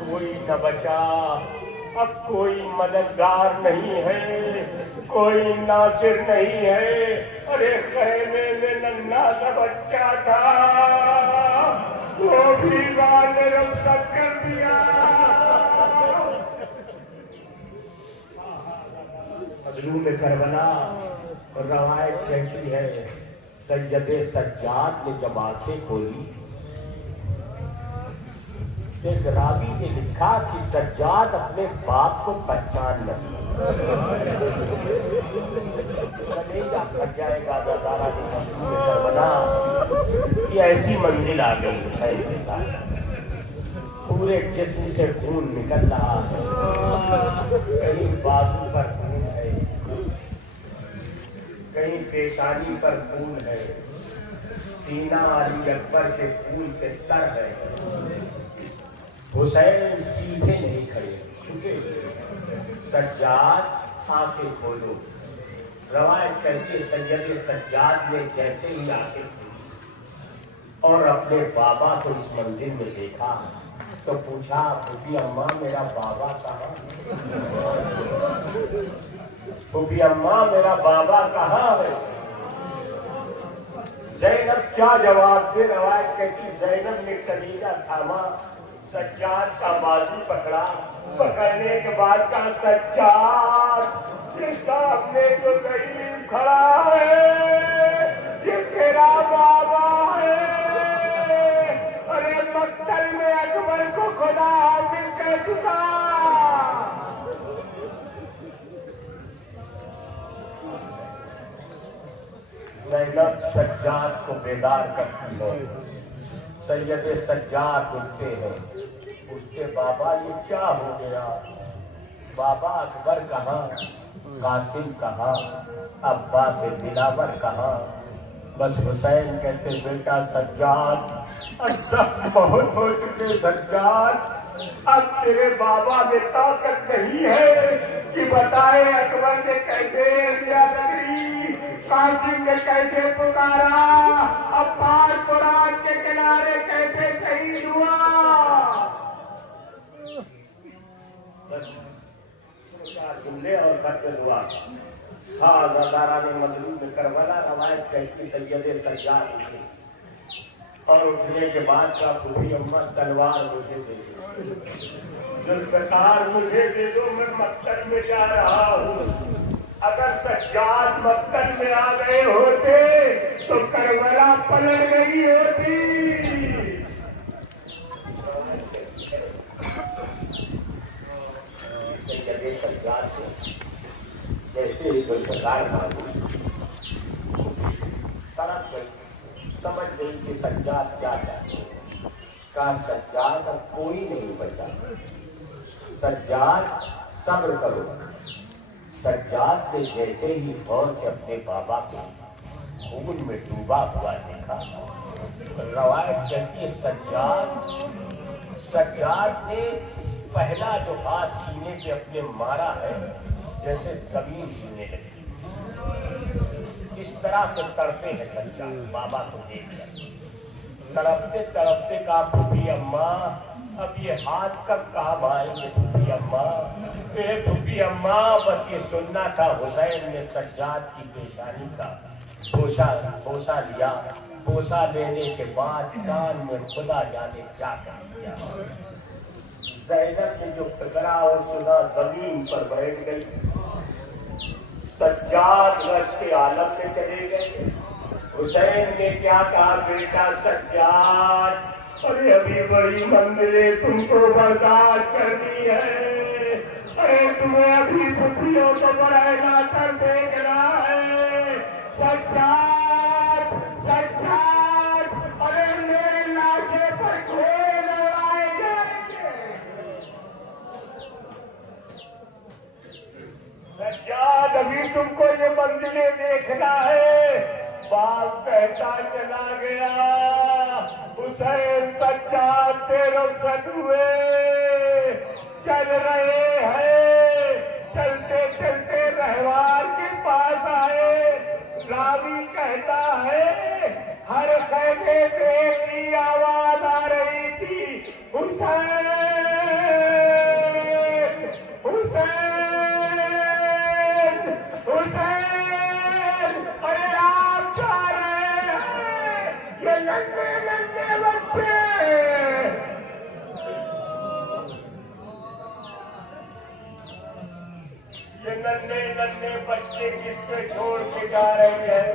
कोई न बचा, अब कोई मददगार नहीं है, कोई नासिर नहीं है। अरे खैमे में नन्हा सा बच्चा था, वो भी बाल ने रुखसत कर दिया। मजलूम करबला रवायत कहती है, सैयदे सज्जाद ने जब आंखें खोली, एक रावी ने लिखा कि सज्जाद अपने बाप को पहचान न जाएगा। करबला कि ऐसी मंजिल आ गई है, पूरे जिस्म से खून निकल रहा है, कहीं बाजू पर खून है, कहीं पेशानी पर खून है, सीना अली अकबर के खून से तर है। हुसैन सीधे नहीं खड़े, झुके। सज्जाद आंखें खोलो। रवायत करके सैयद सज्जाद ने जैसे ही आंखें खोली और अपने बाबा को इस मंदिर में देखा तो पूछा, फूफी अम्मा मेरा बाबा कहाँ? फूफी अम्मा मेरा बाबा कहाँ है? ज़ैनब क्या जवाब दे? रवायत कहती ज़ैनब ने कलीजा थामा, सज्जाद का बाजू पकड़ा, पकड़ने के बाद का सज्जाद ये सामने जो गरीब खड़ा है ये तेरा बाबा है। अरे मक्तल में अकबर को खुदा हाफिज कह चुका। ज़ैनब सज्जाद को बेदार करती है। सैयदे सज्जाद उठते हैं, उसके बाबा ये क्या हो गया? बाबा अकबर कहाँ, कासिम कहाँ, अब्बास दिलावर कहाँ? बस हुसैन कहते बेटा सज्जाद अब बहुत हो चुके सज्जाद, अब तेरे बाबा में ताकत नहीं है कि बताए अकबर ने कैसे दिया नगरी, कासिम ने कैसे पुकारा, अब्बास कुरान के किनारे कैसे शहीद हुआ। जुमले और खत्म हुआ। हाँ ज़ादारा ने मजलूम करबला रवायत कहती सैयदे सज्जाद और उठने के बाद का फूफी अम्मा तलवार मुझे दे दो, जुल्फ़िकार मुझे दे दो, मैं मक्तल में जा रहा हूँ। अगर सज्जाद मक्तल में आ गए होते तो करबला पलट गई होती। सज्जाद जैसे ही कोई सरकार समझ गई कि सज्जाद क्या चाहते, का सज्जाद अब कोई नहीं बचा। सज्जाद सब्र करो। सज्जाद ने जैसे ही फौज से अपने बाबा को खून में डूबा हुआ देखा, रवायत कहती है सज्जाद ने पहला जो हाथ सीने पे अपने मारा है जैसे जमीन हिलने लगी। इस तरह से तड़पे हैं सज्जाद बाबा को देखकर, तड़पते तड़पते कहा फूफी अम्मा अब ये हाथ कब काम आएंगे फूफी अम्मा? फूफी अम्मा बस ये सुनना था। हुसैन ने सज्जाद की पेशानी का बोसा लिया। बोसा लेने के बाद कान में खुदा जाने क्या कर दिया। ज़ैनब ने जो टकरा और सुना जमीन पर बैठ गई। सज्जाद रश के आलम में चले गए। हुसैन ने क्या कहा, बेटा सज्जाद अरे अभी बड़ी मंजिलें तुमको बर्दाश्त करनी है। अरे तुम्हें अभी खुशियों को बढ़ाएगा कर देख रहा है। सज्जाद सज्जाद अरे मेरे लाशे पर घोड़े लड़ाए जाएंगे। सज्जाद अभी तुमको ये मंजिलें देखना है। बाप कहता चला गया। हुसैन सज्जाद पे रुखसत हुए, चल रहे हैं। चलते चलते रहवार के पास आए। रावी कहता है हर खैमे पे की आवाज आ रही थी, हुसैन, हुसैन, हुसैन, अरे आप जा रहे हैं, ये नन्हे नन्हे बच्चे, ये नन्हे नन्हे बच्चे किसके छोड़ के जा रहे हैं?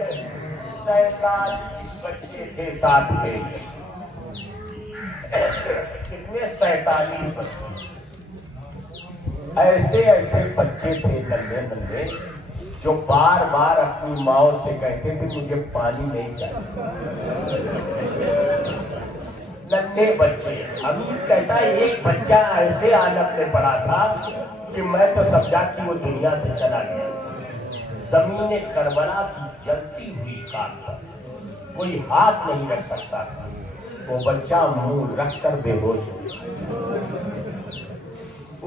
47 बच्चे थे साथ में। कितने? 47 बच्चे। ऐसे ऐसे बच्चे थे नन्हे नन्हे जो बार बार अपनी माओ से कहते थे मुझे पानी नहीं चाहिए। नन्हे बच्चे। अमीर कहता है एक बच्चा ऐसे आलम में पड़ा था कि मैं तो समझा कि वो दुनिया से चला गया। जमीन करबला की जलती हुई खाक पर कोई हाथ नहीं रख सकता था। वो बच्चा मुंह रखकर बेहोश हो।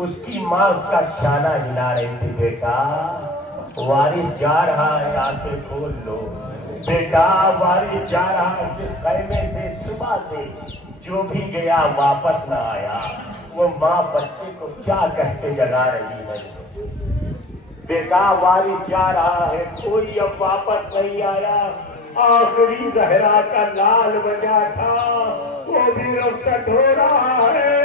उसकी माँ उसका शाना हिला रही थी, बेटा वारिस जा रहा है, आंखें खोल लो। बेटा वारिस जा रहा है, जिस खैमे से सुबह से जो भी गया वापस ना आया। वो माँ बच्चे को क्या कहते जगा रही है? बेटा वारिस जा रहा है, कोई अब वापस नहीं आया। आखिरी जहरा का लाल बजा था, वो भी रुखसत हो रहा है।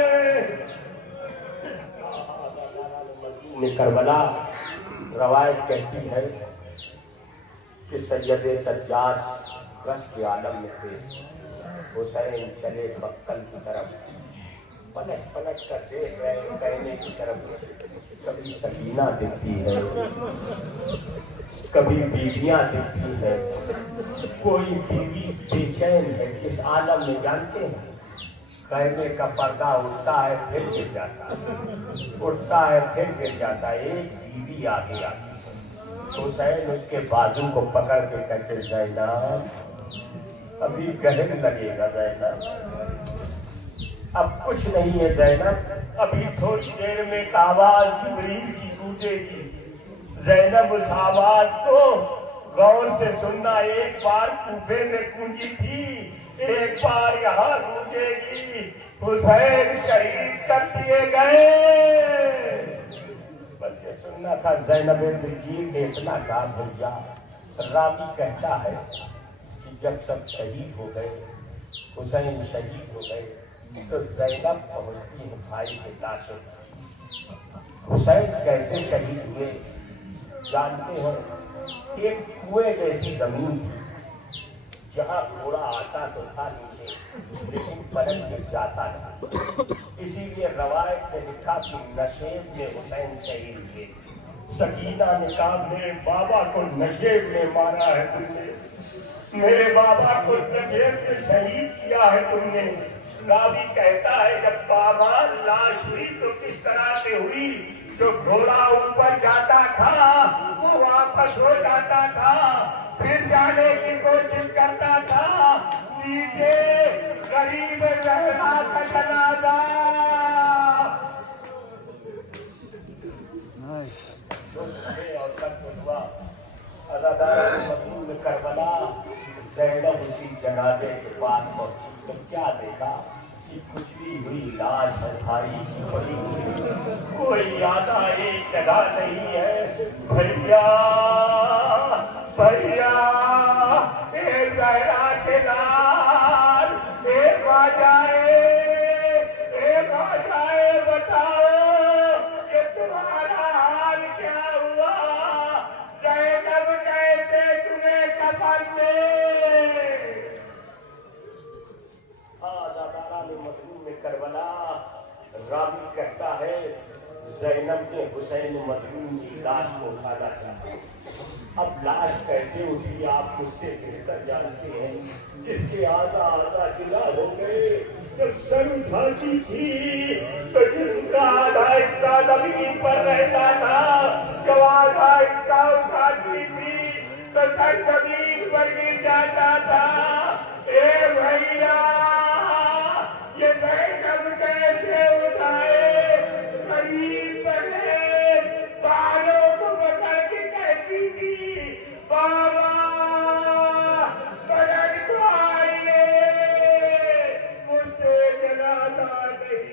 करबला रवायत कहती है कि सैयद सज्जाद रश के आलम में थे। हुसैन चले बक्कल की तरफ, पलट पलट कर देख रहे कहने की तरफ। कभी सकीना दिखती है, कभी बीवियां दिखती है। कोई बीवी बेचैन है किस आलम में जानते हैं? कहने का पर्दा उठता है फिर गिर जाता है, उठता है फिर गिर जाता है। एक बीवी आगे आती है। हुसैन उसके बाजू को पकड़ के कहते ज़ैनब अभी गहन लगेगा ज़ैनब, अब कुछ नहीं है ज़ैनब, अभी थोड़ी देर में एक आवाज जिब्रील की गूंजेगी। ज़ैनब उस आवाज को गौर से सुनना। एक बार कूफे में गूंजी थी, एक बार यहाँ गूंजेगी। हुसैन शहीद कर दिए गए। बस ये सुनना था। ज़ैनब दिलगीर ने इतना कहा भैया। रावी कहता है कि जब सब शहीद हो गए, हुसैन शहीद हो गए, तो ज़ैनब पहुंचती है भाई के लाशों। हुसैन कैसे शहीद हुए जानते हैं? एक कुएं जैसी जमीन थी, जहाँ घोड़ा आता तो था नीचे, लेकिन पलट गिर जाता था। इसीलिए रवायत में लिखा कि नशेब में हुसैन शहीद हुए। सकीना ने कहा मेरे बाबा को नशेब में मारा है तुमने, मेरे बाबा को नशेब में शहीद किया है तुमने। रावी कहता है जब बाबा लाश हुई तो किस तरह से हुई? जो घोड़ा ऊपर जाता था वो वापस हो जाता था, फिर जाने की कोशिश करता था, नीचे गरीब रहना का जनाजा। और करबला ज़ैनब उसी जनाजे के पास पहुंची तो क्या देखा कि कुछ भी हुई लाश है भाई की पड़ी हुई, कोई आधा एक जगह नहीं है। भैया भैया एक ज़हरा के लाल एक आ जाए बताओ कि तुम्हारा हाल क्या हुआ? ज़ैनब कैसे तुम्हें कफन में? मजलूम में करबला रावी कहता है ज़ैनब ने हुसैन मजलूम की लाश को उठाना चाहा। अब लाश कैसे उठी आप मुझसे बेहतर जानते हैं। जिसके आधा आधा गिला हो गए। जब सर उठाती थी तो जिसका आधा हिस्सा जमीन पर रहता था, जब आधा हिस्सा उठाती थी तो सर जमीन पर गिर जाता था। ए भैया ये ज़ैनब कैसे उठाए? गरीब बने बालों को पकड़ के कहती थी बाबा पलट को आइए, मुझसे जनाजा नहीं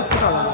व्यवस्थित आला